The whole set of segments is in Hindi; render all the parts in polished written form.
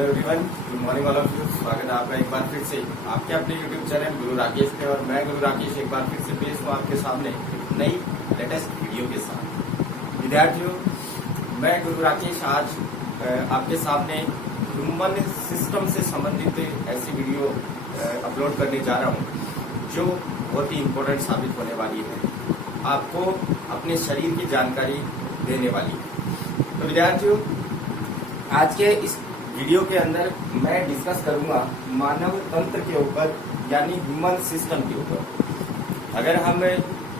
Hello everyone, good morning all of you. स्वागत है आपका एक बार फिर से आपके अपने यूट्यूब चैनल गुरु राकेश पे। और मैं गुरु राकेश एक बार फिर से पेश हूँ आपके सामने नई लेटेस्ट वीडियो के साथ। विद्यार्थियों, मैं गुरु राकेश आज आपके सामने ह्यूमन सिस्टम से संबंधित ऐसी वीडियो अपलोड करने जा रहा हूँ जो बहुत ही इम्पोर्टेंट साबित होने वाली है, आपको अपने शरीर की जानकारी देने वाली है। तो विद्यार्थियों, आज के इस वीडियो के अंदर मैं डिस्कस करूंगा मानव तंत्र के ऊपर, यानी ह्यूमन सिस्टम के ऊपर। अगर हम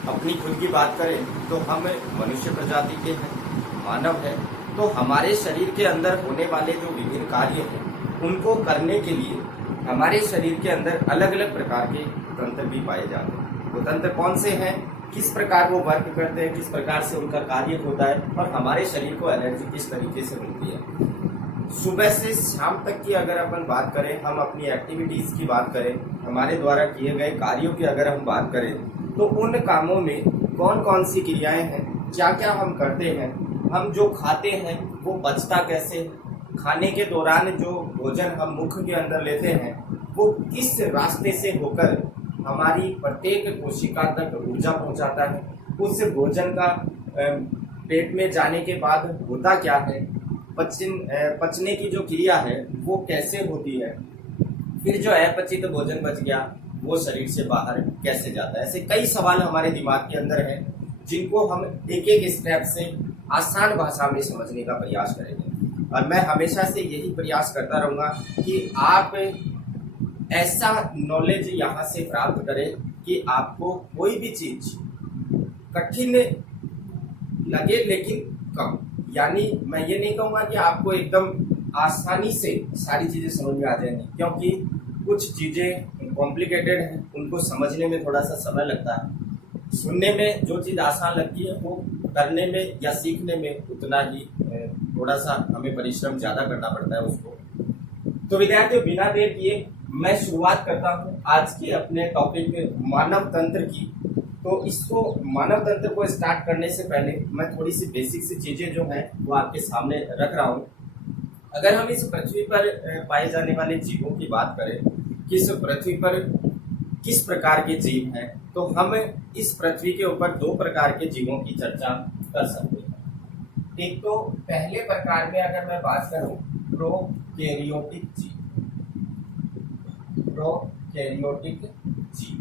अपनी खुद की बात करें तो हम मनुष्य प्रजाति के हैं, मानव है। तो हमारे शरीर के अंदर होने वाले जो विभिन्न कार्य हैं उनको करने के लिए हमारे शरीर के अंदर अलग अलग प्रकार के तंत्र भी पाए जाते हैं। वो तंत्र कौन से हैं, किस प्रकार वो वर्क करते हैं, किस प्रकार से उनका कार्य होता है और हमारे शरीर को एनर्जी किस तरीके से मिलती है। सुबह से शाम तक की अगर अपन बात करें, हम अपनी एक्टिविटीज की बात करें, हमारे द्वारा किए गए कार्यों की अगर हम बात करें, तो उन कामों में कौन कौन सी क्रियाएं हैं, क्या क्या हम करते हैं, हम जो खाते हैं वो पचता कैसे, खाने के दौरान जो भोजन हम मुख के अंदर लेते हैं वो किस रास्ते से होकर हमारी प्रत्येक कोशिका तक ऊर्जा पहुंचाता है, उस भोजन का पेट में जाने के बाद होता क्या है, पचने की जो क्रिया है वो कैसे होती है, फिर जो अपचित भोजन बच गया वो शरीर से बाहर कैसे जाता है। ऐसे कई सवाल हमारे दिमाग के अंदर हैं जिनको हम एक एक स्टेप से आसान भाषा में समझने का प्रयास करेंगे। और मैं हमेशा से यही प्रयास करता रहूंगा कि आप ऐसा नॉलेज यहाँ से प्राप्त करें कि आपको कोई भी चीज कठिन लगे लेकिन कम। यानी मैं ये नहीं कहूँगा कि आपको एकदम आसानी से सारी चीजें समझ में आ जाएंगी, क्योंकि कुछ चीजें कॉम्प्लिकेटेड हैं, उनको समझने में थोड़ा सा समय लगता है। सुनने में जो चीज आसान लगती है वो करने में या सीखने में उतना ही थोड़ा सा हमें परिश्रम ज्यादा करना पड़ता है उसको। तो विद्यार्थियों, बिना देर किए मैं शुरुआत करता हूँ आज के अपने टॉपिक मानव तंत्र की। तो इसको मानव तंत्र को स्टार्ट करने से पहले मैं थोड़ी सी बेसिक सी चीजें जो हैं वो आपके सामने रख रहा हूँ। अगर हम इस पृथ्वी पर पाए जाने वाले जीवों की बात करें कि इस पृथ्वी पर किस प्रकार के जीव हैं, तो हम इस पृथ्वी के ऊपर दो प्रकार के जीवों की चर्चा कर सकते हैं। एक तो पहले प्रकार में अगर मैं बात करूं प्रोकैरियोटिक जीव, प्रोकैरियोटिक जीव।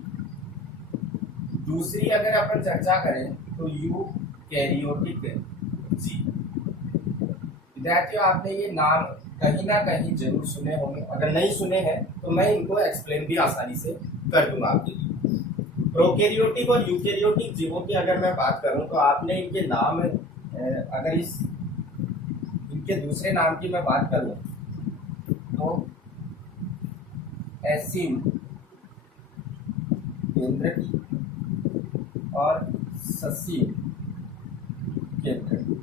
दूसरी अगर अपन चर्चा करें तो यूकैरियोटिक जीव। विद्यार्थियों, आपने ये नाम कहीं ना कहीं जरूर सुने होंगे, अगर नहीं सुने हैं तो मैं इनको एक्सप्लेन भी आसानी से कर दूंगा आपके लिए। प्रोकैरियोटिक और यूकैरियोटिक जीवों की अगर मैं बात करूं तो आपने इनके नाम, अगर इनके दूसरे नाम की मैं बात करूं तो एसिम केंद्रकी और ससीम केंद्रकी।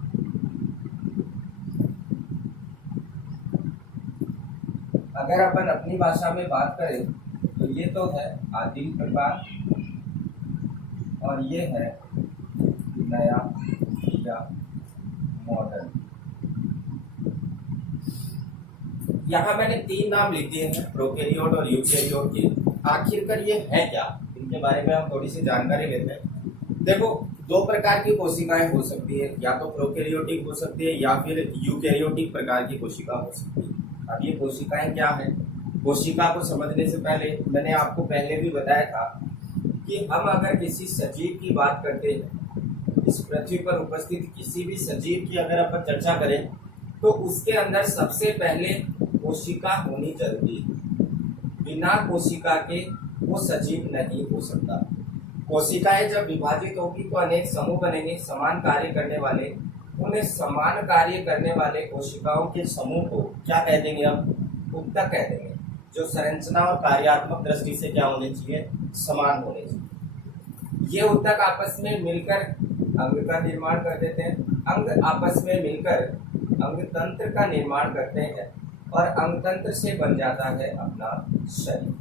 अगर अपन अपनी भाषा में बात करें तो ये तो है आदिम प्रकार और ये है नया या मॉडर्न। यहाँ मैंने तीन नाम लिख दिए हैं, प्रोकैरियोट और यूकैरियोट के। आखिरकार ये है क्या, इनके बारे में हम थोड़ी सी जानकारी लेते हैं। देखो, दो प्रकार की कोशिकाएं हो सकती है, या तो प्रोकैरियोटिक हो सकती है या फिर यूकैरियोटिक प्रकार की कोशिका हो सकती है। अब ये कोशिकाएं क्या है, कोशिका को समझने से पहले मैंने आपको पहले भी बताया था कि हम अगर किसी सजीव की बात करते हैं, इस पृथ्वी पर उपस्थित किसी भी सजीव की अगर अपन चर्चा करें तो उसके अंदर सबसे पहले कोशिका होनी जरूरी है। बिना कोशिका के वो सजीव नहीं हो सकता। कोशिकाएं जब विभाजित होगी तो अनेक समूह बनेंगे, समान कार्य करने वाले। उन्हें समान कार्य करने वाले कोशिकाओं के समूह को क्या कह देंगे, हम उत्तक कह देंगे, जो संरचना और कार्यात्मक दृष्टि से क्या होने चाहिए, समान होने चाहिए। ये उत्तक आपस में मिलकर अंग का निर्माण कर देते हैं, अंग आपस में मिलकर अंग तंत्र का निर्माण करते हैं और अंग तंत्र से बन जाता है अपना शरीर।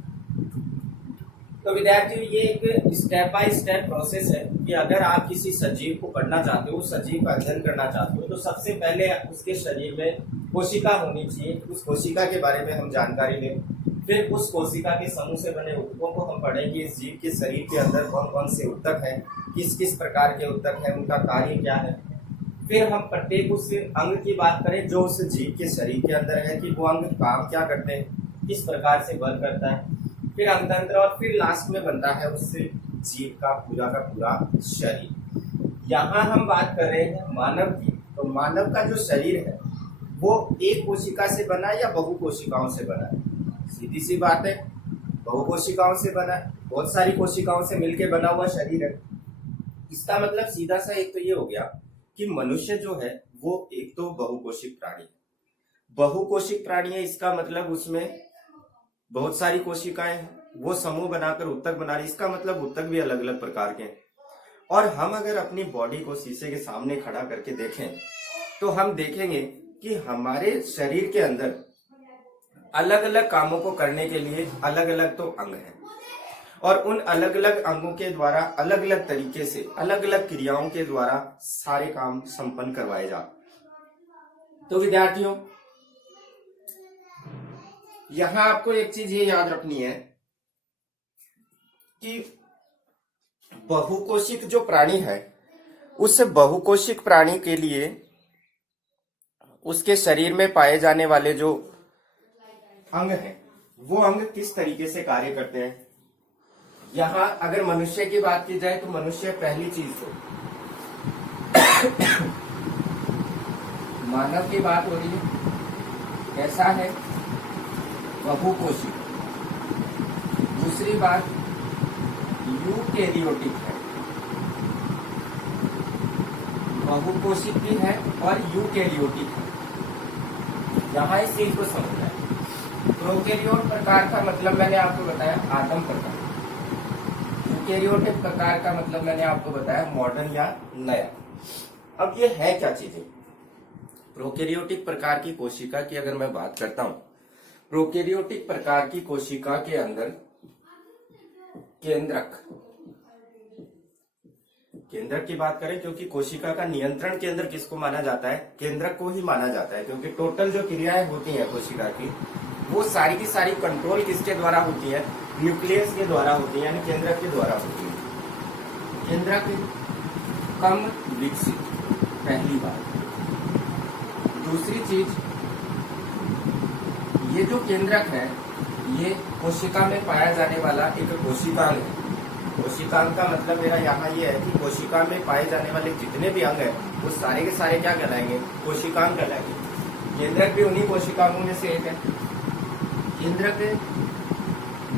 तो विद्यार्थियों, ये एक स्टेप बाय स्टेप प्रोसेस है कि अगर आप किसी सजीव को पढ़ना चाहते हो, सजीव का अध्ययन करना चाहते हो, तो सबसे पहले उसके शरीर में कोशिका होनी चाहिए, उस कोशिका के बारे में हम जानकारी लें। फिर उस कोशिका के समूह से बने ऊतकों को हम पढ़ें कि इस जीव के शरीर के अंदर कौन कौन से ऊतक हैं, किस किस प्रकार के ऊतक हैं, उनका कार्य क्या है। फिर हम प्रत्येक उस अंग की बात करें जो उस जीव के शरीर के अंदर है कि वो अंग काम क्या करते हैं, किस प्रकार से वर्क करता है। फिर अंगतंत्र, और फिर लास्ट में बनता है उस जीव का पूरा शरीर। यहाँ हम बात कर रहे हैं मानव की। तो मानव का जो शरीर है वो एक कोशिका से बना है या बहु कोशिकाओं से बना है? सीधी सी बात है, बहु कोशिकाओं से बना है, बहुत सारी कोशिकाओं से मिलकर बना हुआ शरीर है। इसका मतलब सीधा सा एक तो ये हो गया कि मनुष्य जो है वो एक तो बहुकोशिक प्राणी है। बहुकोशिक प्राणी है, इसका मतलब उसमें बहुत सारी कोशिकाएं हैं, वो समूह बनाकर ऊतक बना रही। इसका मतलब ऊतक भी अलग अलग प्रकार के हैं। और हम अगर अपनी बॉडी को शीशे के सामने खड़ा करके देखें तो हम देखेंगे कि हमारे शरीर के अंदर अलग अलग कामों को करने के लिए अलग अलग तो अंग हैं, और उन अलग अलग अंगों के द्वारा अलग अलग तरीके से अलग अलग क्रियाओं के द्वारा सारे काम संपन्न करवाए जाते। तो विद्यार्थियों, यहां आपको एक चीज ये याद रखनी है कि बहुकोशिक जो प्राणी है, उस बहुकोशिक प्राणी के लिए उसके शरीर में पाए जाने वाले जो अंग हैं वो अंग किस तरीके से कार्य करते हैं। यहां अगर मनुष्य की बात की जाए तो मनुष्य पहली चीज तो मानव की बात हो रही है, कैसा है, बहुकोशिक। दूसरी बात यूकेरियोटिक है, बहुकोशिक भी है और यूकेरियोटिक है। यहां इस चीज को समझना है। प्रोकैरियोट प्रकार का मतलब मैंने आपको बताया आदम प्रकार, यूकेरियोटिक प्रकार का मतलब मैंने आपको बताया मॉडर्न या नया। अब ये है क्या चीजें? प्रोकैरियोटिक प्रकार की कोशिका की अगर मैं बात करता हूं, प्रोकैरियोटिक प्रकार की कोशिका के अंदर केंद्रक की बात करें, क्योंकि कोशिका का नियंत्रण केंद्र किसको माना जाता है? केंद्रक को ही माना जाता है, क्योंकि टोटल जो क्रियाएं होती हैं कोशिका की वो सारी की सारी कंट्रोल किसके द्वारा होती है? न्यूक्लियस के द्वारा होती है, यानी केंद्रक के द्वारा होती है। केंद्रक कम विकसित, पहली बात। दूसरी चीज, ये जो केंद्रक है ये कोशिका में पाया जाने वाला एक कोशिकांग है। कोशिकांग का मतलब मेरा यहाँ ये है कि कोशिका में पाए जाने वाले जितने भी अंग हैं वो सारे के सारे क्या कहलाएंगे? कोशिकांग कहलाएंगे। केंद्रक भी उन्हीं कोशिकांगों में से एक है। केंद्रक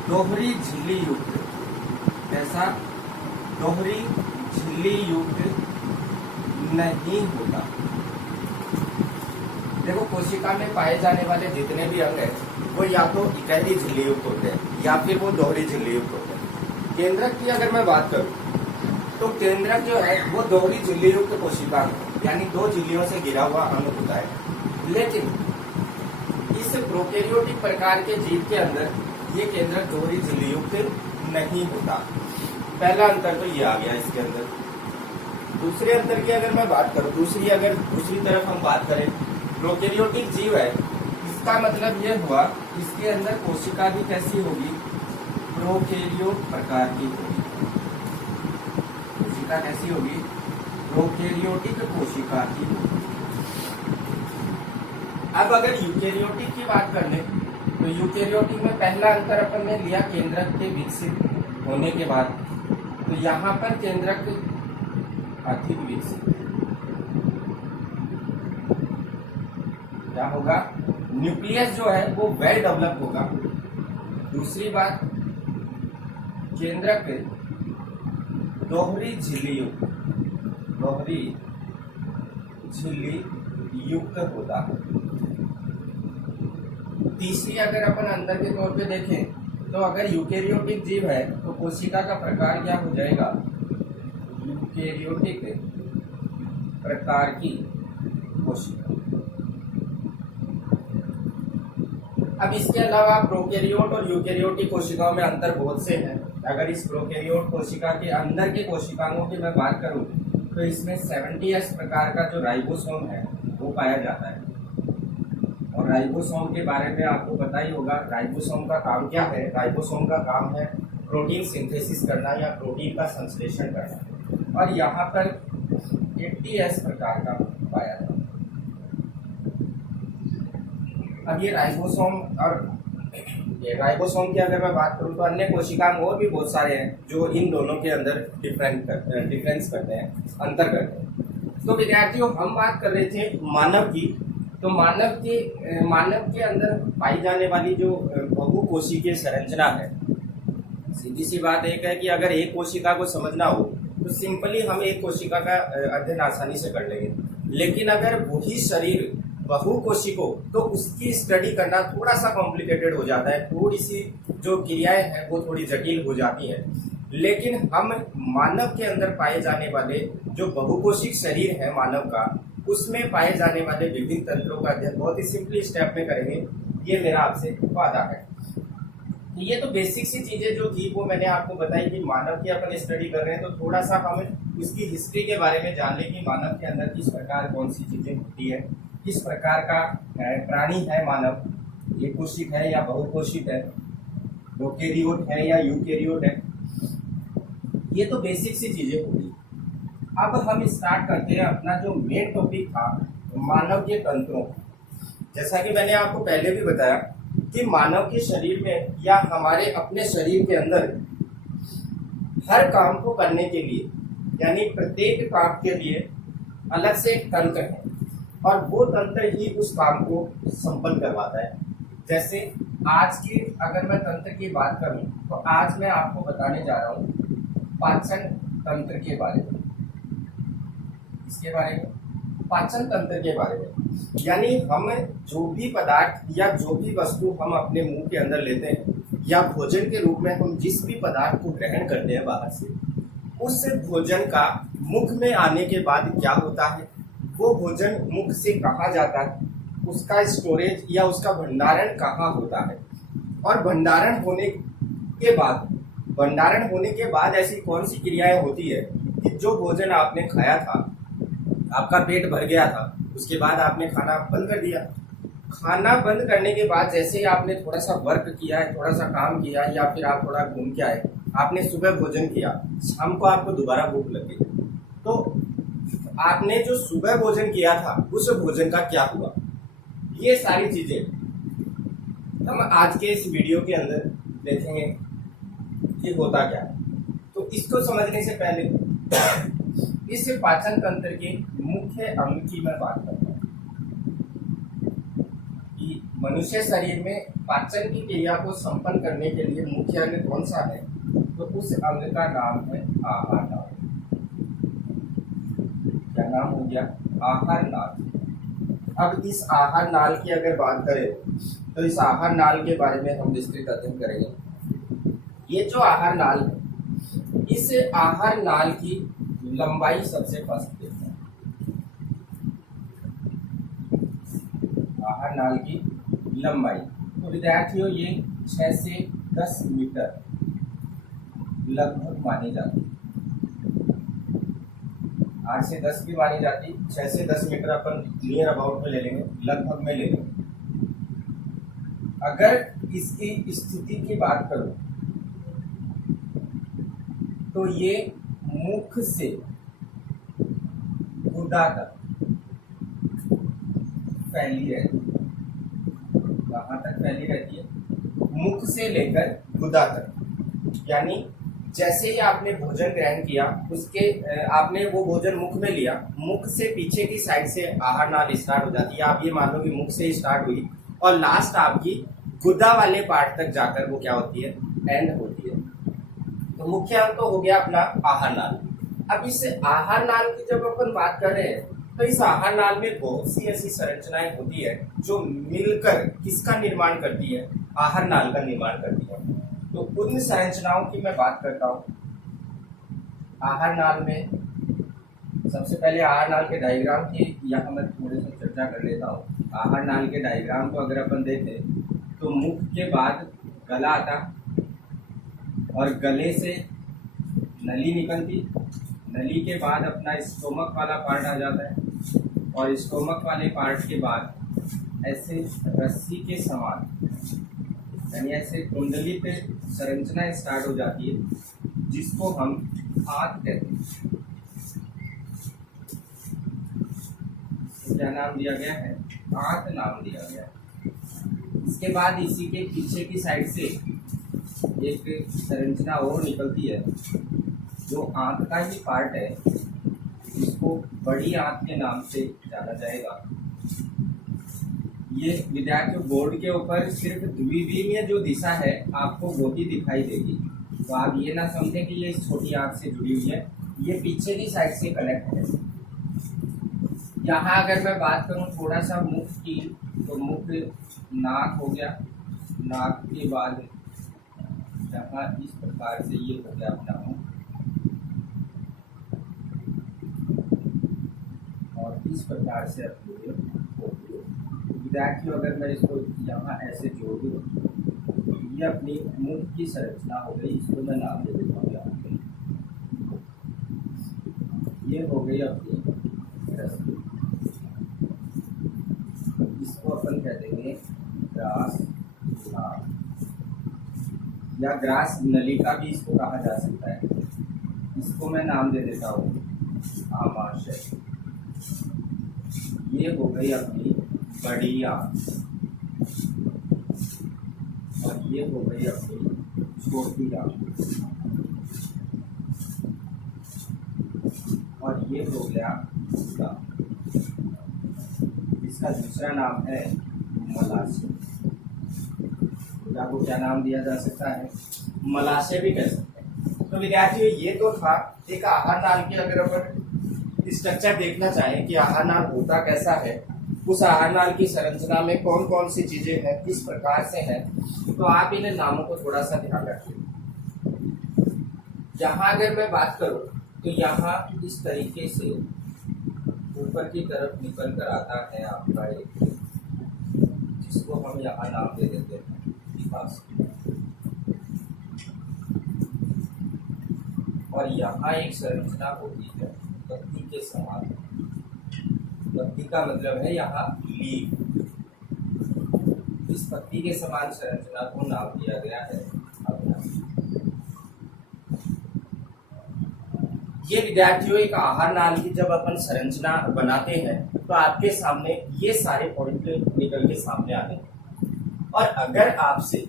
दोहरी झिल्ली युक्त, ऐसा दोहरी झिल्ली युक्त नहीं होता। देखो, कोशिका में पाए जाने वाले जितने भी अंग हैं वो या तो इकहरी झिल्ली युक्त होते हैं या फिर वो दोहरी झिल्ली युक्त होते हैं। केंद्रक की अगर मैं बात करूं तो केंद्रक जो है वो दोहरी झिल्ली युक्त कोशिकांग है, यानी दो झिल्लियों से घिरा हुआ अंग होता है। लेकिन इस प्रोकैरियोटिक प्रकार के जीव के अंदर ये केंद्रक दोहरी झिल्ली युक्त नहीं होता। पहला अंतर तो ये आ गया इसके अंदर। दूसरे अंतर की अगर मैं बात करूं, दूसरी तरफ हम बात करें, प्रोकैरियोटिक जीव है, इसका मतलब ये हुआ इसके अंदर कोशिका भी कैसी होगी? प्रोकैरियोट प्रकार की होगी। कोशिका कैसी होगी? प्रोकैरियोटिक कोशिका की होगी। अब अगर यूकेरियोटिक की बात कर ले तो यूकेरियोटिक में पहला अंतर अपन ने लिया केंद्रक के विकसित होने के बाद। तो यहाँ पर केंद्रक अधिक विकसित क्या होगा? न्यूक्लियस जो है वो वेल डेवलप होगा। दूसरी बात, केंद्रक दोहरी झिल्ली युक्त होता है। तीसरी अगर अपन अंतर के तौर पे देखें तो अगर यूकेरियोटिक जीव है तो कोशिका का प्रकार क्या हो जाएगा? यूकेरियोटिक प्रकार की कोशिका। अब इसके अलावा प्रोकैरियोट और यूकेरियोटिक कोशिकाओं में अंतर बहुत से हैं। अगर इस प्रोकैरियोट कोशिका के अंदर के कोशिकाओं की मैं बात करूं तो इसमें 70S प्रकार का जो राइबोसोम है वो पाया जाता है। और राइबोसोम के बारे में आपको पता ही होगा, राइबोसोम का काम क्या है। राइबोसोम का काम है प्रोटीन सिंथेसिस करना या प्रोटीन का संश्लेषण करना, और यहाँ पर 80S प्रकार का पाया जाता है। अब ये राइबोसोम की अगर मैं बात करूँ तो अन्य कोशिका में और भी बहुत सारे हैं जो इन दोनों के अंदर डिफरेंस करते हैं, अंतर करते हैं। तो विद्यार्थियों, हम बात कर रहे थे मानव की। तो मानव के अंदर पाई जाने वाली जो बहुकोशिकीय संरचना है, सीधी सी बात एक है कि अगर एक कोशिका को समझना हो तो सिंपली हम एक कोशिका का अध्ययन आसानी से कर लेंगे, लेकिन अगर वही शरीर बहुकोशिक हो तो उसकी स्टडी करना थोड़ा सा कॉम्प्लिकेटेड हो जाता है, थोड़ी सी जो क्रियाएं हैं वो थोड़ी जटिल हो जाती हैं। लेकिन हम मानव के अंदर पाए जाने वाले जो बहुकोशिक शरीर है मानव का, उसमें पाए जाने वाले विभिन्न तंत्रों का अध्ययन बहुत ही सिंपली स्टेप में करेंगे, ये मेरा आपसे वादा है। ये तो बेसिक सी चीजें जो थी वो मैंने आपको बताई कि मानव की अपन स्टडी कर रहे हैं, तो थोड़ा सा हम उसकी हिस्ट्री के बारे में जान लें कि मानव के अंदर किस प्रकार कौन सी चीजें होती है, किस प्रकार का प्राणी है मानव, ये कोशिक है या बहुकोशिक है, प्रोकैरियोट है या यूकैरियोट है। ये तो बेसिक सी चीजें होगी। अब हम स्टार्ट करते हैं अपना जो मेन टॉपिक था, मानव के तंत्रों। जैसा कि मैंने आपको पहले भी बताया कि मानव के शरीर में या हमारे अपने शरीर के अंदर हर काम को करने के लिए, यानी प्रत्येक काम के लिए अलग से एक तंत्र है, और वो तंत्र ही उस काम को संपन्न करवाता है। जैसे आज की अगर मैं तंत्र की बात करूं तो आज मैं आपको बताने जा रहा हूं पाचन तंत्र के बारे में। इसके बारे में, पाचन तंत्र के बारे में, यानी हम जो भी पदार्थ या जो भी वस्तु हम अपने मुंह के अंदर लेते हैं या भोजन के रूप में हम जिस भी पदार्थ को ग्रहण करते हैं बाहर से, उस भोजन का मुख में आने के बाद क्या होता है, वो भोजन मुख से कहाँ जाता है, उसका स्टोरेज या उसका भंडारण कहाँ होता है, और भंडारण होने के बाद ऐसी कौन सी क्रियाएं होती है कि जो भोजन आपने खाया था, आपका पेट भर गया था, उसके बाद आपने खाना बंद कर दिया। खाना बंद करने के बाद जैसे ही आपने थोड़ा सा वर्क किया है, थोड़ा सा काम किया, या फिर आप थोड़ा घूम के आए, आपने सुबह भोजन किया, शाम को आपको दोबारा भूख लगी, तो आपने जो सुबह भोजन किया था उस भोजन का क्या हुआ, ये सारी चीजें हम आज के इस वीडियो के अंदर देखेंगे कि होता क्या है। तो इसको समझने से पहले इस पाचन तंत्र के मुख्य अंग की मैं बात करता हूँ कि मनुष्य शरीर में पाचन की क्रिया को संपन्न करने के लिए मुख्य अंग कौन सा है, तो उस अंग का नाम है आहार नाल। क्या नाम हो गया? आहार नाल। अब इस आहार नाल की अगर बात करें तो इस आहार नाल के बारे में हम विस्तृत अध्ययन करेंगे। ये जो आहार नाल है, इस आहार नाल की लंबाई सबसे फर्स्ट देखते हैं। आहार नाल की लंबाई तो विद्यार्थियों ये 6 से 10 मीटर लगभग मानी जाती, 8 से 10 भी मानी जाती, 6 से 10 मीटर अपन नियर अबाउट में ले लेंगे, लगभग में ले लेंगे। अगर इसकी स्थिति की बात करूं तो ये मुख से गुदा तक फैली रहती है। कहाँ तक फैली रहती है? मुख से लेकर गुदा तक। यानी जैसे ही आपने भोजन ग्रहण किया, उसके आपने वो भोजन मुख में लिया, मुख से पीछे की साइड से आहार नाल स्टार्ट हो जाती है। आप ये मान लो कि मुख से ही स्टार्ट हुई और लास्ट आपकी गुदा वाले पार्ट तक जाकर वो क्या होती है? एंड होती है। तो मुख्य अंग तो हो गया अपना आहार नाल। अब इस आहार नाल की जब अपन बात कर रहे हैं तो इस आहार नाल में बहुत सी ऐसी संरचनाएं होती है जो मिलकर किसका निर्माण करती है? आहार नाल का निर्माण करती है। तो उन संरचनाओं की मैं बात करता हूँ। आहार नाल में सबसे पहले आहार नाल के डायग्राम की यहाँ मैं थोड़ी सी चर्चा कर लेता हूँ। आहार नाल के डायग्राम को अगर अपन देखें तो मुख के बाद गला आता और गले से नली निकलती, नली के बाद अपना स्टोमक वाला पार्ट आ जाता है और स्टोमक वाले पार्ट के बाद ऐसे रस्सी के समान, यानी ऐसे कुंडली पे संरचना स्टार्ट हो जाती है जिसको हम आंत कहते हैं। क्या नाम दिया गया है? आंत नाम दिया गया है। इसके बाद इसी के पीछे की साइड से एक संरचना और निकलती है जो आंत का ही पार्ट है, जिसको बड़ी आंत के नाम से जाना जाएगा। ये विद्यार्थियों बोर्ड के ऊपर सिर्फ द्विविमीय जो दिशा है आपको वो ही दिखाई देगी, तो आप ये ना समझें कि ये छोटी आंत से जुड़ी हुई है, ये पीछे की साइड से कनेक्ट है। यहाँ अगर मैं बात करूँ थोड़ा सा मुख की, तो मुख नाक हो गया, नाक के बाद यहाँ इस प्रकार से ये हो गया अपना मुख, और इस प्रकार से अपने विद्यार्थियों अगर मैं इसको यहाँ ऐसे जोड़ दूँ, ये अपनी मुख की संरचना हो गई। इसको मैं नाम दे देता हूँ यहाँ पे, ये हो गई अपनी रस्सी। इसको अपन कह देंगे ग्रास नाल, या ग्रास नलिका भी इसको कहा जा सकता है। इसको मैं नाम दे देता हूँ आमाशय। ये हो गई अपनी बड़ी आंत, और ये हो गई अपनी छोटी आंत, और ये हो गया दांत। इसका दूसरा नाम है मलाशय। को क्या नाम दिया जा सकता है? मलाशय भी कह सकते हैं। तो विद्यार्थियों ये तो था एक आहार नाल की, अगर अपन स्ट्रक्चर देखना चाहें कि आहार नाल होता कैसा है, उस आहार नाल की संरचना में कौन कौन सी चीजें हैं, किस प्रकार से हैं, तो आप इन नामों को थोड़ा सा ध्यान रखिए। यहाँ अगर मैं बात करूं तो यहाँ इस तरीके से ऊपर की तरफ निकल कर आता है आपका एक, जिसको हम यहाँ नाम दे देते हैं विकास, और यहाँ एक संरचना होती है पत्ती के समान। पत्ती का मतलब है यहाँ लीफ। इस पत्ती के समान संरचना को नाम दिया गया है अपना। ये विद्यार्थियों एक आहार नाल की जब अपन संरचना बनाते हैं तो आपके सामने ये सारे पॉइंट निकल के सामने आते हैं। और अगर आपसे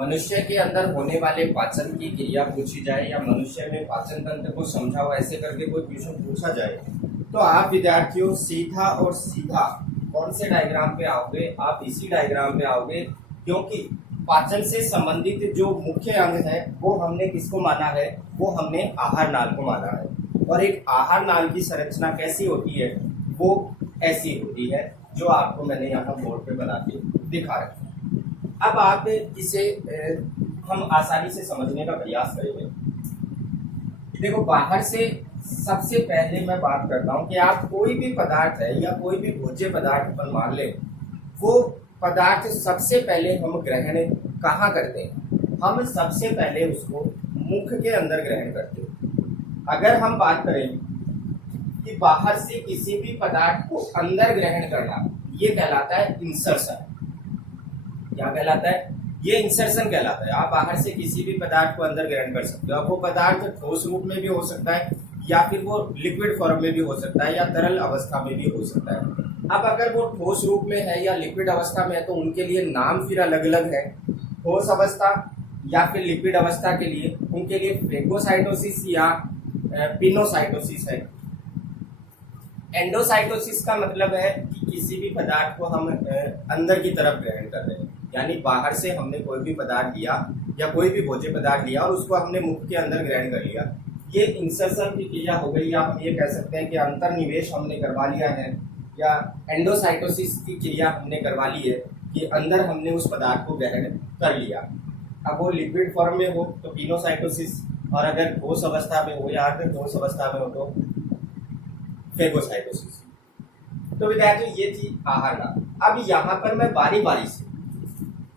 मनुष्य के अंदर होने वाले पाचन की क्रिया पूछी जाए, या मनुष्य में पाचन तंत्र को समझाओ, ऐसे करके कोई क्वेश्चन पूछा जाए, तो आप विद्यार्थियों सीधा और सीधा कौन से डायग्राम पे आओगे? आप इसी डायग्राम पे आओगे, क्योंकि पाचन से संबंधित जो मुख्य अंग है वो हमने किसको माना है? वो हमने आहार नाल को माना है। और एक आहार नाल की संरचना कैसी होती है? वो ऐसी होती है जो आपको मैंने यहाँ बोर्ड पे बना के दिखा रखा है। अब आप इसे हम आसानी से समझने का प्रयास करेंगे। देखो, बाहर से सबसे पहले मैं बात करता हूँ कि आप कोई भी पदार्थ है या कोई भी भोज्य पदार्थ अपन मान लें, वो पदार्थ सबसे पहले हम ग्रहण कहाँ करते हैं? हम सबसे पहले उसको मुख के अंदर ग्रहण करते हैं। अगर हम बात करें कि बाहर से किसी भी पदार्थ को अंदर ग्रहण करना, ये कहलाता है इंसर्शन। क्या कहलाता है? ये इंसर्शन कहलाता है। आप बाहर से किसी भी पदार्थ को अंदर ग्रहण कर सकते हो। अब वो पदार्थ ठोस रूप में भी हो सकता है, या फिर वो लिक्विड फॉर्म में भी हो सकता है, या तरल अवस्था में भी हो सकता है। अब अगर वो ठोस रूप में है या लिक्विड अवस्था में है तो उनके लिए नाम फिर अलग अलग है। ठोस अवस्था या फिर लिक्विड अवस्था के लिए उनके लिए फेगोसाइटोसिस या पिनोसाइटोसिस है। एंडोसाइटोसिस का मतलब है कि किसी भी पदार्थ को हम अंदर की तरफ ग्रहण कर रहे हैं, यानी बाहर से हमने कोई भी पदार्थ लिया या कोई भी भोज्य पदार्थ लिया और उसको हमने मुख के अंदर ग्रहण कर लिया, ये इंसर्शन की क्रिया हो गई। या हम ये कह सकते हैं कि अंतर्निवेश हमने करवा लिया है, या एंडोसाइटोसिस की क्रिया हमने करवा ली है कि अंदर हमने उस पदार्थ को ग्रहण कर लिया। अब वो लिक्विड फॉर्म में हो तो पिनोसाइटोसिस, और अगर ठोस अवस्था में हो या अर्ध ठोस अवस्था में हो तो फेगोसाइटोसिस। तो विद्यार्थियों ये थी आहार नाल। अब यहाँ पर मैं बारी बारी से,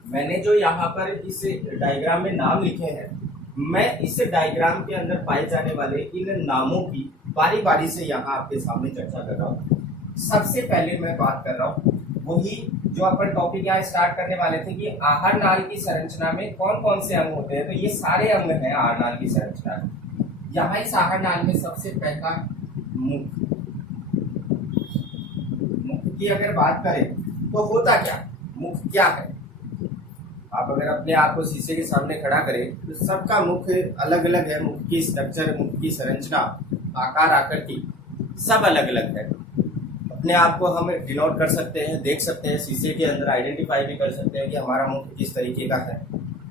मैंने जो यहाँ पर इस डायग्राम में नाम लिखे हैं, मैं इस डायग्राम के अंदर पाए जाने वाले इन नामों की बारी बारी से यहाँ आपके सामने चर्चा कर रहा हूँ। सबसे पहले मैं बात कर रहा हूँ वही जो अपन टॉपिक यहाँ स्टार्ट करने वाले थे कि आहार नाल की संरचना में कौन कौन से अंग होते हैं। तो ये सारे अंग हैं आहार नाल की संरचना में। यहाँ इस आहार नाल में सबसे पहला मुख। मुख की अगर बात करें तो होता क्या, मुख क्या है। आप अगर अपने आप को शीशे के सामने खड़ा करें तो सबका मुख अलग अलग है। मुख की स्ट्रक्चर, मुख की संरचना, आकार, आकृति सब अलग अलग है। अपने आप को हम डिनोट कर सकते हैं, देख सकते हैं शीशे के अंदर, आइडेंटिफाई भी कर सकते हैं कि हमारा मुख किस तरीके का है।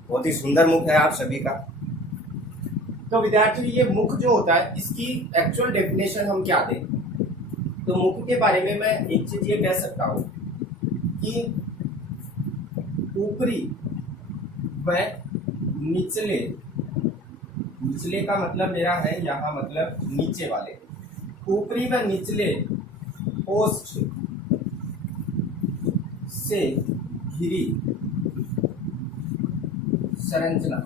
बहुत ही सुंदर मुख है आप सभी का। तो विद्यार्थी, ये मुख जो होता है इसकी एक्चुअल डेफिनेशन हम क्या दें। तो मुख के बारे में मैं एक चीज ये कह सकता हूं कि ऊपरी व निचले, निचले का मतलब मेरा है यहाँ मतलब नीचे वाले, ऊपरी व निचले ओष्ठ से घिरी संरचना,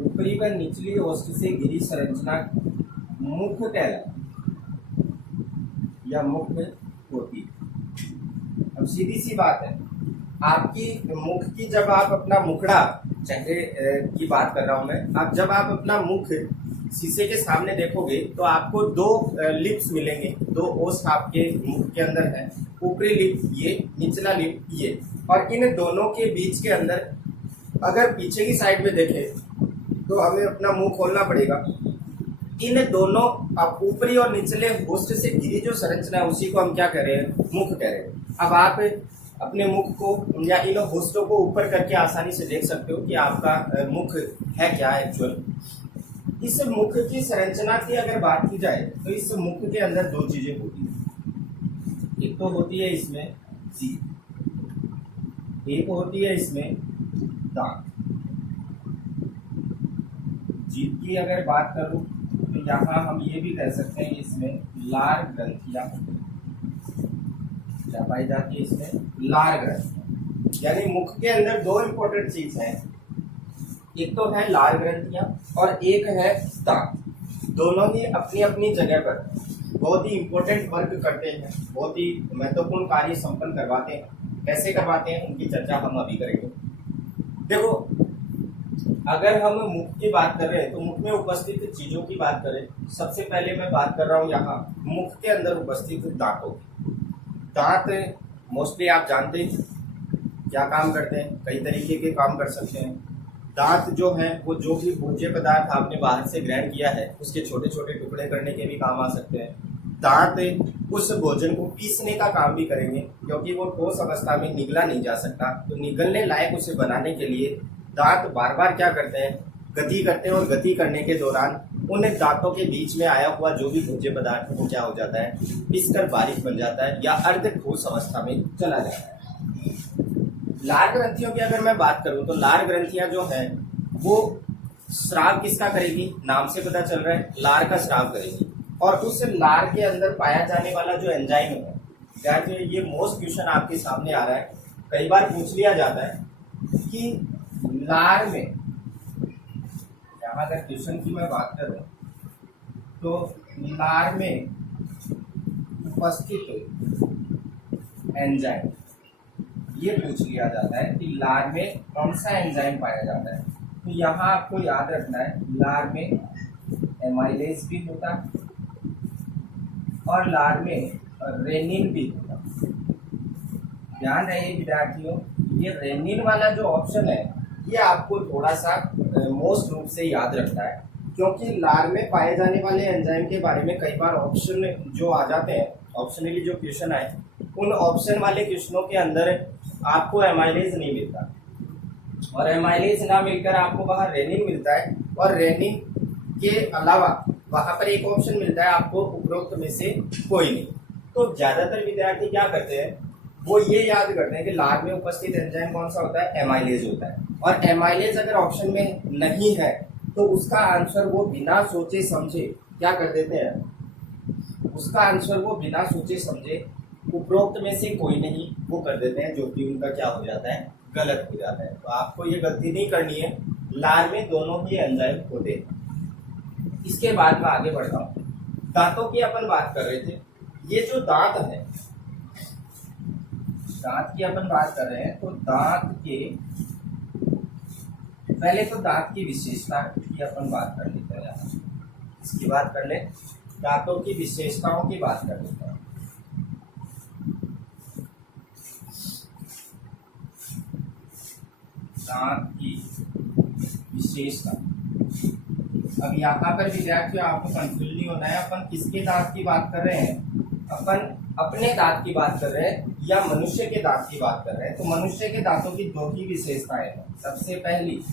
ऊपरी व निचली ओष्ठ से घिरी संरचना मुख कहलाती या मुख होती। अब सीधी सी बात है, आपकी मुख की जब आप अपना मुखड़ा, चेहरे की बात कर रहा हूं मैं, आप जब आप अपना मुख शीशे के सामने देखोगे तो आपको दो लिप्स मिलेंगे, दो ओष्ठ आपके मुख के अंदर है, ऊपरी लिप ये, निचला लिप ये। और इन दोनों के बीच के अंदर अगर पीछे की साइड में देखें तो हमें अपना मुंह खोलना पड़ेगा। इन दोनों अब ऊपरी और निचले ओष्ठ से घिरी जो संरचना है उसी को हम क्या कह रहे हैं, मुख कह रहे हैं। अब आप अपने मुख को या इन होस्टों को ऊपर करके आसानी से देख सकते हो कि आपका मुख है क्या एक्चुअल। इस मुख की संरचना की अगर बात की जाए तो इस मुख के अंदर दो चीजें होती है। एक तो होती है इसमें जीभ, एक होती है इसमें दांत। जीभ की अगर बात करूं तो यहाँ हम ये भी कह सकते हैं इसमें लार ग्रंथियां क्या पाई जाती है, इसमें लार ग्रंथियां। यानी मुख के अंदर दो इंपॉर्टेंट चीज है, एक तो है लार ग्रंथियां और एक है दांत। दोनों ही अपनी अपनी जगह पर बहुत ही इंपॉर्टेंट वर्क करते हैं, बहुत ही महत्वपूर्ण कार्य संपन्न करवाते हैं। कैसे करवाते हैं उनकी चर्चा हम अभी करेंगे। देखो, अगर हम मुख की बात कर रहे हैं तो मुख में उपस्थित चीजों की बात करें, सबसे पहले मैं बात कर रहा हूँ यहाँ मुख के अंदर उपस्थित दांतों की। दांत मोस्टली आप जानते हैं क्या काम करते हैं, कई तरीके के काम कर सकते हैं। दांत जो है वो जो भी भोज्य पदार्थ आपने बाहर से ग्रहण किया है उसके छोटे छोटे टुकड़े करने के भी काम आ सकते हैं। दांत उस भोजन को पीसने का काम भी करेंगे, क्योंकि वो ठोस अवस्था में निगला नहीं जा सकता, तो निगलने लायक उसे बनाने के लिए दांत बार बार क्या करते हैं, गति करते हैं। और गति करने के दौरान उन दांतों के बीच में आया हुआ जो भी भोज्य पदार्थ है वो क्या हो जाता है, पिसकर बारीक बन जाता है या अर्ध ठोस अवस्था में चला जाता है। लार ग्रंथियों की अगर मैं बात करूं तो लार ग्रंथियां जो है वो स्राव किसका करेगी, नाम से पता चल रहा है, लार का स्राव करेगी। और उस लार के अंदर पाया जाने वाला जो एंजाइम है, यानी ये मोस्ट क्वेश्चन आपके सामने आ रहा है, कई बार पूछ लिया जाता है कि लार में, यहाँ अगर क्वेश्चन की मैं बात करूं तो लार में उपस्थित एंजाइम, ये पूछ लिया जाता है कि लार में कौन सा एंजाइम पाया जाता है। तो यहाँ आपको याद रखना है लार में एमाइलेज भी होता है और लार में रेनिन भी होता है। ध्यान रहे विद्यार्थियों, ये रेनिन वाला जो ऑप्शन है ये आपको थोड़ा सा मोस्ट रूप से याद रखना है, क्योंकि लार में पाए जाने वाले एंजाइम के बारे में कई बार ऑप्शन जो आ जाते हैं, ऑप्शनली जो क्वेश्चन आए, उन ऑप्शन वाले क्वेश्चनों के अंदर आपको एमाइलेज नहीं मिलता और एमाइलेज ना मिलकर आपको वहाँ रेनिन मिलता है। और रेनिन के अलावा वहाँ पर एक ऑप्शन मिलता है आपको उपरोक्त में से कोई नहीं। तो ज्यादातर विद्यार्थी क्या करते हैं, वो ये याद करते हैं कि लार में उपस्थित एंजाइम कौन सा होता है, एमाइलेज होता है। और एमाइलेज अगर ऑप्शन में नहीं है तो उसका आंसर वो बिना सोचे समझे क्या कर देते हैं, उसका आंसर वो बिना सोचे समझे उपरोक्त में से कोई नहीं वो कर देते हैं, जो कि उनका क्या हो जाता है, गलत हो जाता है। तो आपको ये गलती नहीं करनी है, लार में दोनों ही एंजाइम होते हैं। इसके बाद मैं आगे बढ़ता हूँ। दांतों की अपन बात कर रहे थे। ये जो दांत है दांत की अपन बात कर रहे हैं तो दांत के पहले तो दांत की विशेषता की अपन बात कर लेते हैं। यहाँ इसकी बात कर ले, दांतों की विशेषताओं की बात कर लेते हैं। दांत की विशेषता। अब यहाँ पर विद्यार्थियों आपको कंफ्यूज नहीं होना है, अपन किसके दांत की बात कर रहे हैं, अपन अपने दांत की बात कर रहे हैं या मनुष्य के दांत की बात कर रहे हैं। तो मनुष्य के दांतों की दो ही विशेषताएं हैं। सबसे पहली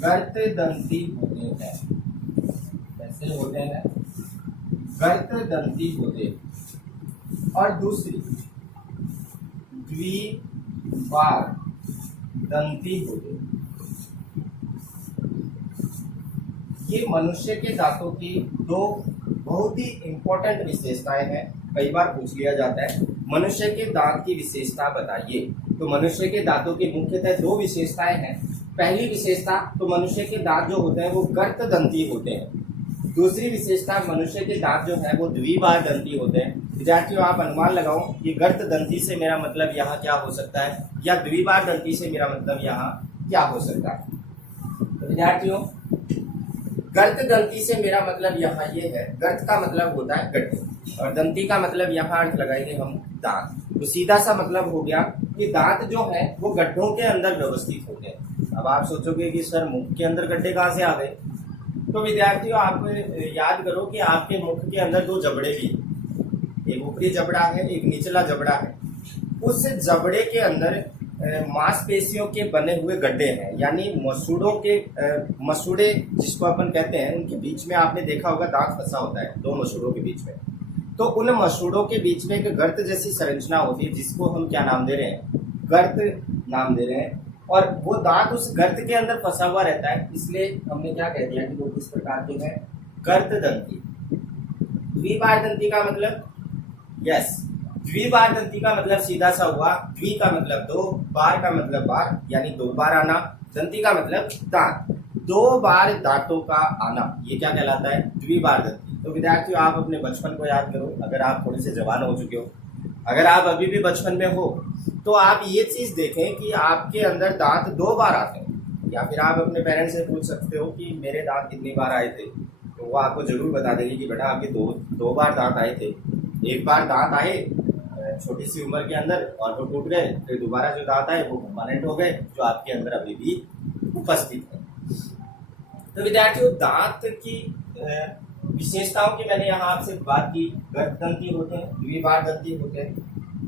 गर्त दंती होते हैं। कैसे होते हैं? गर्त दंती होते हैं। और दूसरी द्विबार दंती होते हैं। ये मनुष्य के दांतों की दो बहुत ही इंपॉर्टेंट विशेषताएं हैं। कई बार पूछ लिया जाता है मनुष्य के दांत की विशेषता बताइए। तो मनुष्य के दांतों की मुख्यतः दो विशेषताएं हैं। पहली विशेषता तो मनुष्य के दांत जो होते हैं वो गर्त दंती होते हैं। दूसरी विशेषता मनुष्य के दांत जो है वो द्विबार दंती होते हैं। विद्यार्थियों आप अनुमान लगाओ कि गर्त दंती से मेरा मतलब यहाँ क्या हो सकता है या द्विबार दंती से मेरा मतलब यहाँ क्या हो सकता है। तो विद्यार्थियों गर्त दंती से मेरा मतलब यहाँ ये है, गर्त का मतलब होता है गड्ढे और दंती का मतलब यहाँ अर्थ लगाएंगे हम दांत। तो सीधा सा मतलब हो गया कि दांत जो है वो गड्ढों के अंदर व्यवस्थित होते हैं। अब आप सोचोगे कि सर मुख के अंदर गड्ढे कहाँ से आ गए? तो विद्यार्थियों आप याद करो कि आपके मुख के अंदर दो जबड़े भी, एक ऊपरी जबड़ा है एक निचला जबड़ा है। उस जबड़े के अंदर मांसपेशियों के बने हुए गड्ढे हैं, यानी मसूड़ों के मसूड़े जिसको अपन कहते हैं, उनके बीच में आपने देखा होगा दांत फंसा होता है दो मसूड़ों के बीच में। तो उन मसूड़ों के बीच में एक गर्त जैसी संरचना होती है जिसको हम क्या नाम दे रहे हैं? गर्त नाम दे रहे हैं। और वो दांत उस गर्त के अंदर फंसा हुआ रहता है, इसलिए हमने क्या कह दिया कि वो किस प्रकार के हैं? गर्त दंती। द्विबार दंती का मतलब यस, द्विबार दंती का मतलब सीधा सा हुआ, द्वि का मतलब दो, बार का मतलब बार यानी दो बार आना, दंती का मतलब दांत, दो बार दांतों का आना, ये क्या कहलाता है? द्विबार दंती। तो विद्यार्थियों आप अपने बचपन को याद करो, अगर आप थोड़े से जवान हो चुके हो, अगर आप अभी भी बचपन में हो तो आप ये चीज देखें कि आपके अंदर दांत दो बार आते हैं। या फिर आप अपने पेरेंट्स से पूछ सकते हो कि मेरे दांत कितनी बार आए थे, तो वो आपको जरूर बता देंगे कि बेटा आपके दो बार दांत आए थे। एक बार दांत आए छोटी सी उम्र के अंदर और वो टूट गए, फिर दोबारा जो दांत आए वो परमानेंट हो गए, जो आपके अंदर अभी भी उपस्थित है। तो विद्यार्थियों दांत की विशेषताओं की मैंने यहाँ आपसे बात की। गर्त दंती होते हैं, द्विबार दंती होते हैं।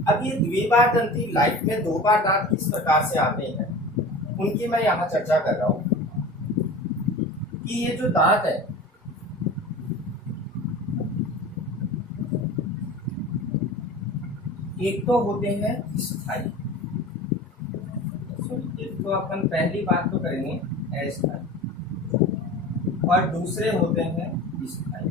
अब ये द्विबार दंती लाइफ में दो बार दांत किस प्रकार से आते हैं उनकी मैं यहाँ चर्चा कर रहा हूँ कि ये जो दांत है एक तो होते हैं स्थायी, एक तो अपन पहली बात तो करेंगे अस्थायी, और दूसरे होते हैं स्थायी।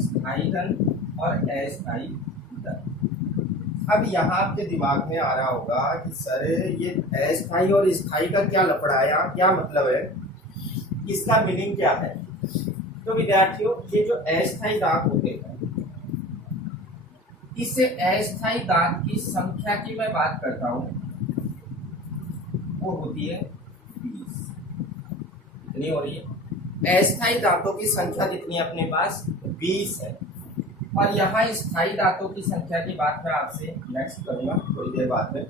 स्थायी दंत और अस्थायी दंत। अब यहाँ आपके दिमाग में आ रहा होगा कि सर ये अस्थायी और स्थायी का क्या लफड़ा है, यहाँ क्या मतलब है, इसका मीनिंग क्या है? तो विद्यार्थियों ये जो अस्थायी दांत होते हैं, इस अस्थायी दांत की संख्या की मैं बात करता हूं, वो होती है 20। कितनी हो रही है? अस्थायी दांतों की संख्या कितनी है अपने पास? 20 है। और यहाँ स्थायी दांतों की संख्या की बात मैं आपसे नेक्स्ट करूंगा थोड़ी देर बाद में।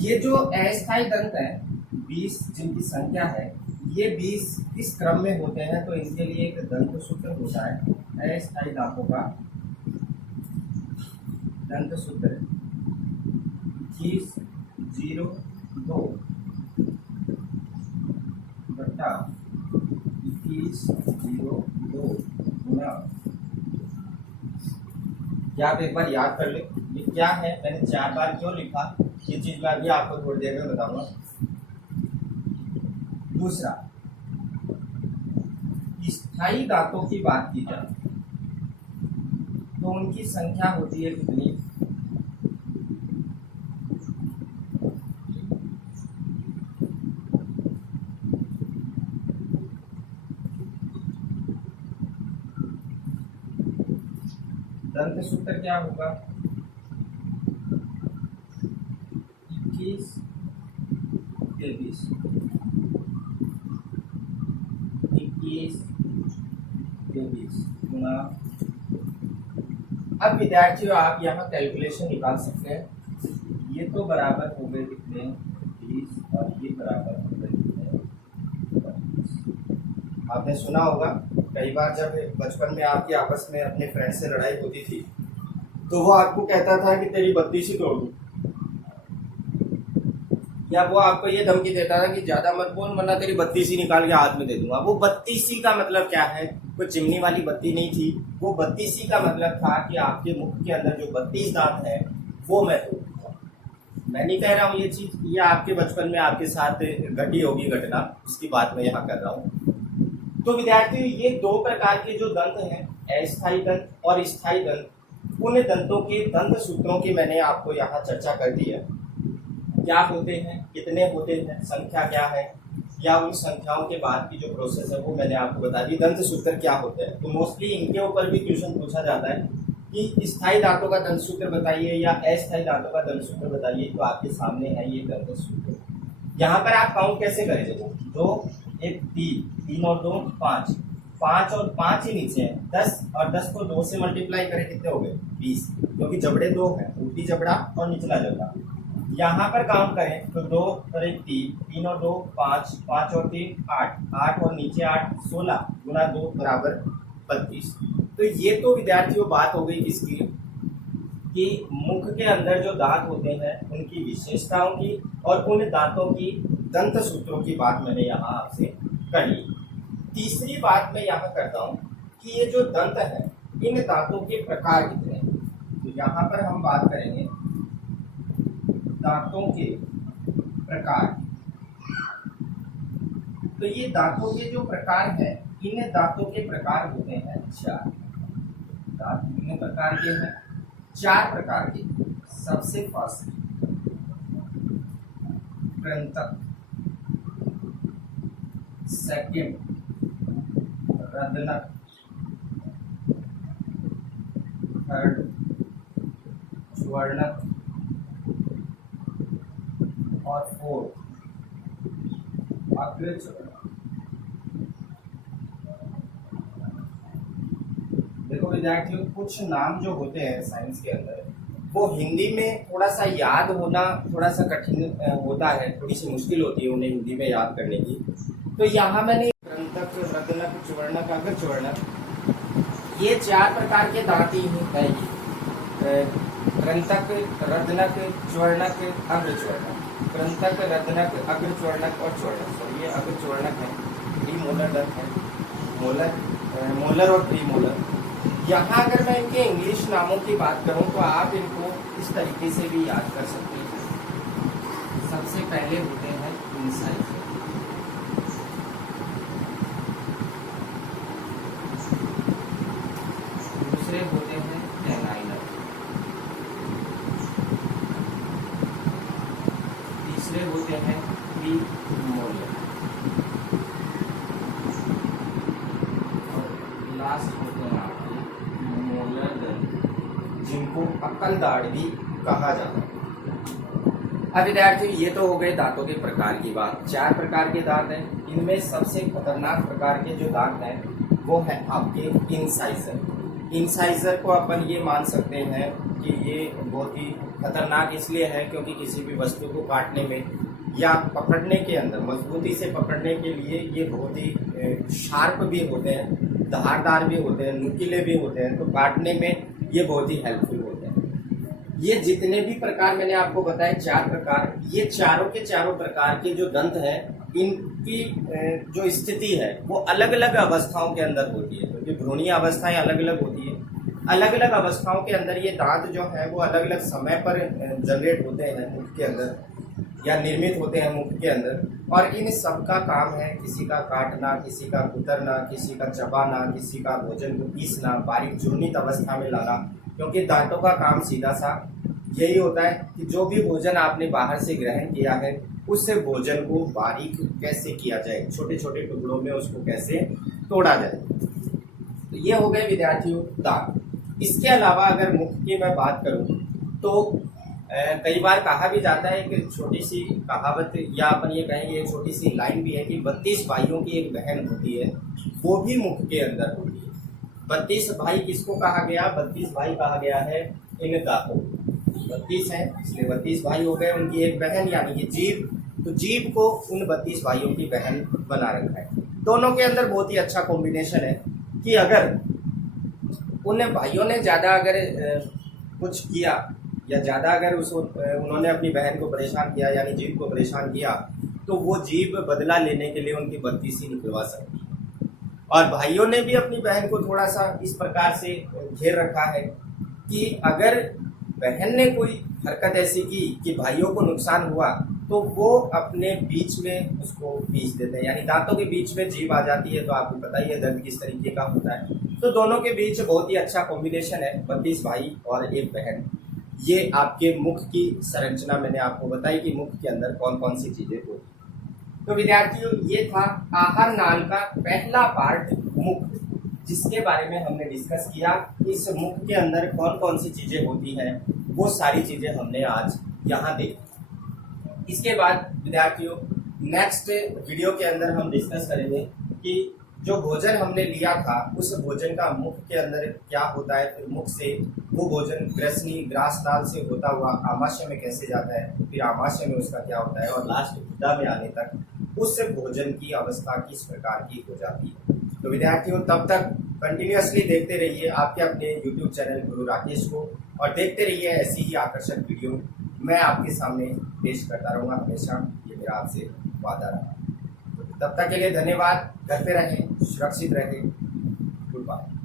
ये जो अस्थायी दंत है 20 जिनकी संख्या है, ये 20 इस क्रम में होते हैं, तो इनके लिए एक दंत सूत्र होता है अस्थायी दांतों का। दंत सूत्र 2102 बटा 2102 गुना। क्या आप एक बार याद कर ले ये क्या है, मैंने 4 बार क्यों लिखा, ये चीज मैं अभी आपको थोड़ी देर में बताऊंगा। दूसरा, स्थायी दांतों की बात की जाए तो उनकी संख्या होती है कितनी? दंत सूत्र क्या होगा? 21 23 21 23 गुना। अब विद्यार्थियों आप यहाँ कैलकुलेशन निकाल सकते हैं। ये तो बराबर हो गए कितने? 20 और ये बराबर हो गए कितने? 25। आपने सुना होगा कई बार जब बचपन में आपकी आपस में अपने फ्रेंड से लड़ाई होती थी तो वो आपको कहता था कि तेरी 32 ही तोड़ दूं, या वो आपको ये धमकी देता था कि ज्यादा मत बोल वरना तेरी 32 ही निकाल के हाथ में दे दूंगा। वो 32 का मतलब क्या है? कोई चिमनी वाली बत्ती नहीं थी। वो 32 का मतलब था कि आपके मुख के अंदर जो 32 दांत है वो मैं तोड़ूंगा। मैं नहीं कह रहा हूँ ये चीज, ये आपके बचपन में आपके साथ घटी होगी घटना, उसकी बात मैं यहाँ कर रहा हूँ। तो विद्यार्थियों ये दो प्रकार के जो दंत हैं, अस्थायी दंत और स्थायी दंत, उन दंतों के दंत सूत्रों की मैंने आपको यहाँ चर्चा कर दी है। क्या होते हैं, कितने होते हैं, संख्या क्या है, या उन संख्याओं के बाद की जो प्रोसेस है वो मैंने आपको बता दी। दंत सूत्र क्या होते हैं, तो मोस्टली इनके ऊपर भी क्वेश्चन पूछा जाता है कि स्थायी दांतों का दंत सूत्र बताइए या अस्थायी दांतों का दंत सूत्र बताइए। तो आपके सामने है ये दंत सूत्र। यहाँ पर आप काउंट कैसे करेंगे? 2 1 3 3 और 2 5, 5 और 5 ही नीचे है, 10 और 10 को 2 से मल्टीप्लाई करें कितने हो गए? 20, क्योंकि जबड़े 2 हैं, ऊपरी जबड़ा और निचला जबड़ा। यहाँ पर काउंट करें तो 2 और 1 3, 3 और 2 5, 5 और 3 8, 8 और नीचे 8 16 गुना 2 बराबर 32। तो ये तो विद्यार्थियों बात हो गई किसकी? कि मुख के अंदर जो दांत होते हैं उनकी विशेषताओं की और उन दांतों की दंत सूत्रों की बात मैंने यहाँ आपसे कर ली। तीसरी बात मैं यहाँ करता हूँ कि ये जो दंत है इन दांतों के प्रकार कितने हैं। तो यहाँ पर हम बात करेंगे दांतों के प्रकार। तो ये दांतों के जो प्रकार हैं, इन दांतों के प्रकार होते हैं 4। दांत कितने प्रकार के हैं? 4 प्रकार के। सबसे फर्स्ट कृंतक, सेकंड रदनक, थर्ड ज्वर्णक और 4 अग्रज्वर्णक। देखो विद्यार्थियों कुछ नाम जो होते हैं साइंस के अंदर वो हिंदी में थोड़ा सा याद होना थोड़ा सा कठिन होता है, थोड़ी सी मुश्किल होती है उन्हें हिंदी में याद करने की। तो यहाँ मैंने कृंतक, रदनक, ज्वर्णक, अग्रज्वर्णक ये 4 प्रकार के दांत ही है। कृंतक, रदनक, ज्वर्णक, अग्रज्वर्णक। कृंतक, रदनक, अग्रज्वर्णक और ज्वर्णक। सॉरी ये अग्रज्वर्णक है, प्रीमोलर दंत है, मोलर और प्रीमोलर। यहाँ अगर मैं इनके इंग्लिश नामों की बात करूँ तो आप इनको इस तरीके से भी याद कर सकते हैं। सबसे पहले होते हैं इंसाइजर, दूसरे होते हैं कैनाइनर, तीसरे होते हैं प्रीमोलर और लास्ट होते हैं आपके मोलर दंत, जिनको अक्कल दाढ़ भी कहा जाता है। अब विद्यार्थियों ये तो हो गए दांतों के प्रकार की बात। 4 प्रकार के दांत हैं, इनमें सबसे खतरनाक प्रकार के जो दांत हैं वो है आपके इंसाइजर। इंसाइजर को अपन ये मान सकते हैं कि ये बहुत ही खतरनाक इसलिए है क्योंकि किसी भी वस्तु को काटने में या पकड़ने के अंदर मजबूती से पकड़ने के लिए ये बहुत ही शार्प भी होते हैं, धारदार भी होते हैं, नुकीले भी होते हैं, तो काटने में ये बहुत ही हेल्पफुल होते हैं। ये जितने भी प्रकार मैंने आपको बताए 4 प्रकार, ये चारों के चारों प्रकार के जो दंत हैं इनकी जो स्थिति है वो अलग अलग अवस्थाओं के अंदर होती है, क्योंकि भ्रूणीय अवस्थाएं अलग अलग होती है। अलग अलग अवस्थाओं के अंदर ये दांत जो है वो अलग अलग समय पर जनरेट होते हैं मुख के अंदर या निर्मित होते हैं मुख के अंदर, और इन सब का काम है किसी का काटना, किसी का कुतरना, किसी का चबाना, किसी का भोजन को पीसना, बारीक चूर्णित अवस्था में लाना। क्योंकि दांतों का काम सीधा सा यही होता है कि जो भी भोजन आपने बाहर से ग्रहण किया है उससे भोजन को बारीक कैसे किया जाए, छोटे छोटे टुकड़ों में उसको कैसे तोड़ा जाए। तो ये हो गए विद्यार्थियों दांत। इसके अलावा अगर मुख की मैं बात करूं तो कई बार कहा भी जाता है कि छोटी सी कहावत या अपन ये कहेंगे एक छोटी सी लाइन भी है कि 32 भाइयों की एक बहन होती है, वो भी मुख के अंदर होती है। 32 भाई किसको कहा गया? 32 भाई कहा गया है इन दांतों। 32 है इसलिए 32 भाई हो गए, उनकी एक बहन यानी कि जीभ। तो जीभ को उन 32 भाइयों की बहन बना रखा है। दोनों के अंदर बहुत ही अच्छा कॉम्बिनेशन है कि अगर उन भाइयों ने ज्यादा अगर कुछ किया या ज्यादा अगर उन्होंने अपनी बहन को परेशान किया यानी जीभ को परेशान किया, तो वो जीभ बदला लेने के लिए उनकी 32 ही निकलवा सकती है। और भाइयों ने भी अपनी बहन को थोड़ा सा इस प्रकार से घेर रखा है कि अगर बहन ने कोई हरकत ऐसी की कि भाइयों को नुकसान हुआ, तो वो अपने बीच में उसको पीस देते हैं, यानी दांतों के बीच में जीभ आ जाती है। तो आपको पता ही है दर्द किस तरीके का होता है। तो दोनों के बीच बहुत ही अच्छा कॉम्बिनेशन है, 32 भाई और एक बहन। ये आपके मुख की संरचना मैंने आपको बताई कि मुख के अंदर कौन कौन सी चीजें होती। तो विद्यार्थियों, ये था आहार नाल का पहला पार्ट मुख, जिसके बारे में हमने डिस्कस किया। इस मुख के अंदर कौन कौन सी चीजें होती हैं, वो सारी चीजें हमने आज यहाँ देखी। इसके बाद विद्यार्थियों, नेक्स्ट वीडियो के अंदर हम डिस्कस करेंगे कि जो भोजन हमने लिया था उस भोजन का मुख के अंदर क्या होता है, फिर मुख से वो भोजन ग्रसनी ग्रासनाल से होता हुआ आमाशय में कैसे जाता है, फिर आमाशय में उसका क्या होता है, और लास्ट गुदा में आने तक उस भोजन की अवस्था किस प्रकार की हो जाती है। तो विद्यार्थियों, तब तक कंटिन्यूअसली देखते रहिए आपके अपने यूट्यूब चैनल गुरु राकेश को, और देखते रहिए ऐसी ही आकर्षक वीडियो मैं आपके सामने पेश करता रहूँगा हमेशा। ये मेरा आपसे वादा रहा। तब तक के लिए धन्यवाद। घर पे रहें, सुरक्षित रहें। Good bye.